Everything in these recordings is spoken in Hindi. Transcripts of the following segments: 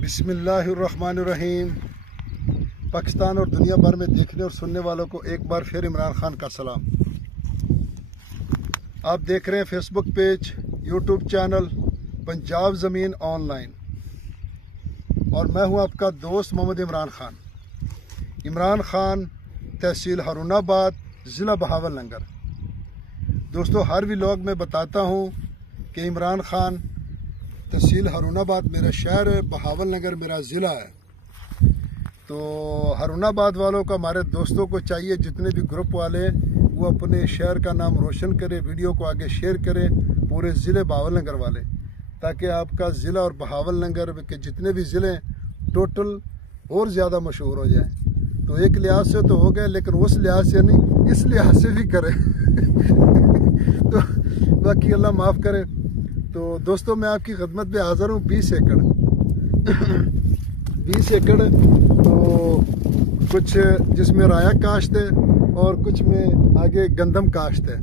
बिस्मिल्लाहिर्रहमानिर्रहीम। पाकिस्तान और दुनिया भर में देखने और सुनने वालों को एक बार फिर इमरान खान का सलाम। आप देख रहे हैं Facebook page, YouTube channel Punjab ज़मीन ऑनलाइन, और मैं हूं आपका दोस्त मोहम्मद इमरान खान। इमरान खान, तहसील हारूनाबाद, ज़िला बहावलनगर। दोस्तों, हर व्लॉग में बताता हूं कि इमरान खान, तहसील हारूनाबाद मेरा शहर है, बहावलनगर मेरा ज़िला है। तो हारूनाबाद वालों को, हमारे दोस्तों को चाहिए, जितने भी ग्रुप वाले, वो अपने शहर का नाम रोशन करें, वीडियो को आगे शेयर करें पूरे ज़िले बहावलनगर वाले, ताकि आपका ज़िला और बहावलनगर के जितने भी ज़िले टोटल और ज़्यादा मशहूर हो जाएं। तो एक लिहाज से तो हो गए, लेकिन उस लिहाज से नहीं, इस लिहाज से भी करें। तो बाकी अल्लाह माफ़ करे। तो दोस्तों, मैं आपकी खिदमत में हाज़िर हूँ। 20 एकड़ 20 एकड़, तो कुछ जिसमें राया काश्त है और कुछ में आगे गंदम काश्त है।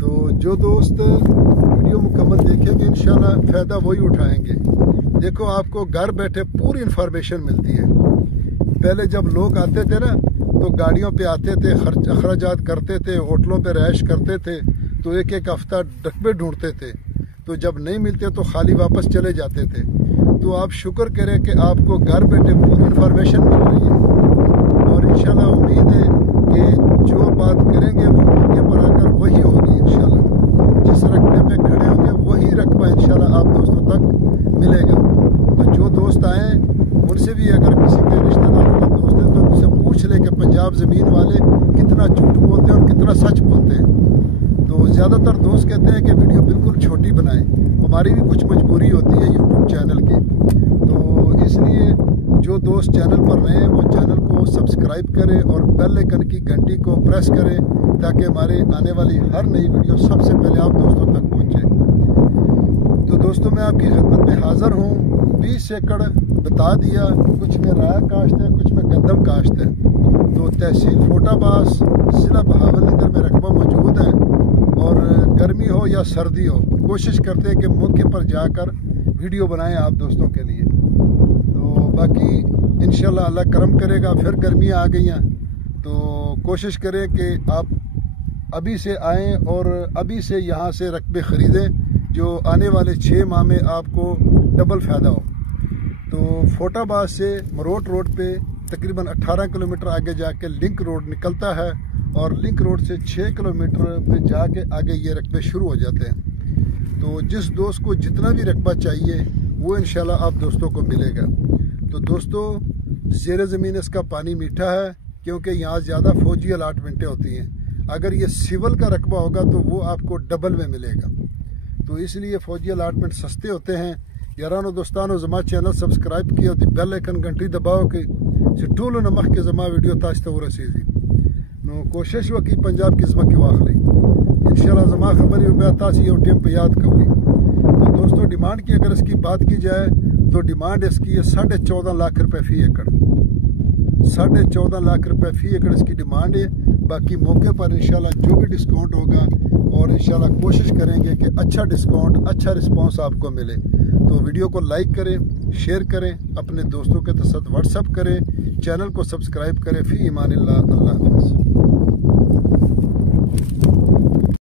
तो जो दोस्त वीडियो मुकम्मल देखेंगे, इंशाल्लाह फ़ायदा वही उठाएंगे। देखो, आपको घर बैठे पूरी इन्फॉर्मेशन मिलती है। पहले जब लोग आते थे ना, तो गाड़ियों पे आते थे, अखराजात करते थे, होटलों पे रहायश करते थे, तो एक एक हफ्ता डब्बे ढूंढते थे। तो जब नहीं मिलते तो खाली वापस चले जाते थे। तो आप शुक्र करें कि आपको घर बैठे पूरी इन्फॉर्मेशन मिल रही है, और इंशाल्लाह उम्मीद है कि जो बात करेंगे वो मौके पर आकर वही होगी। इंशाल्लाह जिस रकबे पे खड़े होंगे वही रकबा इंशाल्लाह आप दोस्तों तक मिलेगा। तो जो दोस्त आए, उनसे भी अगर किसी के रिश्तेदारों का दोस्त है तो उनसे पूछ ले कि पंजाब ज़मीन वाले कितना झूठ बोलते हैं और कितना सच बोलते हैं। तो ज़्यादातर दोस्त कहते हैं कि वीडियो बिल्कुल छोटी बनाएं। हमारी भी कुछ मजबूरी होती है यूट्यूब चैनल की, तो इसलिए जो दोस्त चैनल पर रहें वो चैनल को सब्सक्राइब करें और बेल आइकन की घंटी को प्रेस करें, ताकि हमारे आने वाली हर नई वीडियो सबसे पहले आप दोस्तों तक पहुँचे। तो दोस्तों, मैं आपकी खिदमत में हाज़िर हूँ। 20 एकड़ बता दिया, कुछ में राया काश्त है, कुछ में गंदम काश्त है। तो तहसील फोटाबास, ज़िला बहावलनगर में रकबा मौजूद है, और गर्मी हो या सर्दी हो, कोशिश करते हैं कि मौके पर जाकर वीडियो बनाएं आप दोस्तों के लिए। तो बाकी इंशाल्लाह अल्लाह करम करेगा। फिर गर्मियाँ आ गई हैं, तो कोशिश करें कि आप अभी से आएँ और अभी से यहाँ से रकबे ख़रीदें, जो आने वाले 6 माह में आपको डबल फ़ायदा हो। तो फोटाबाद से मरोट रोड पे तकरीबन 18 किलोमीटर आगे जाके लिंक रोड निकलता है, और लिंक रोड से 6 किलोमीटर पे जाके आगे ये रकबे शुरू हो जाते हैं। तो जिस दोस्त को जितना भी रकबा चाहिए वो इंशाल्लाह आप दोस्तों को मिलेगा। तो दोस्तों, ज़ेर ज़मीन इसका पानी मीठा है, क्योंकि यहाँ ज़्यादा फौजी अलाटमेंटें होती हैं। अगर ये सिविल का रकबा होगा तो वो आपको डबल में मिलेगा। तो इसलिए फौजी अलाटमेंट सस्ते होते हैं। यारानो दोस्तानो, जमा चैनल सब्सक्राइब किया, बेल आइकन घंटी दबाओ कि टूल नमक के जमा वीडियो ताज तो रसीजी नो कोशिश वकी पंजाब की जमा की वाखली इंशाल्लाह जमा खबरी बेतासी यो टीम पे याद करूँगी। तो दोस्तों, डिमांड की अगर इसकी बात की जाए तो डिमांड इसकी है 14.5 लाख रुपए फी एकड़। 14.5 लाख रुपए फी एकड़ इसकी डिमांड है। बाकी मौके पर इंशाल्लाह जो भी डिस्काउंट होगा, और इंशाल्लाह कोशिश करेंगे कि अच्छा डिस्काउंट, अच्छा रिस्पांस आपको मिले। तो वीडियो को लाइक करें, शेयर करें, अपने दोस्तों के साथ व्हाट्सएप करें, चैनल को सब्सक्राइब करें। फ़ी ईमानिल्लाह, अल्लाह हाफ़िज़।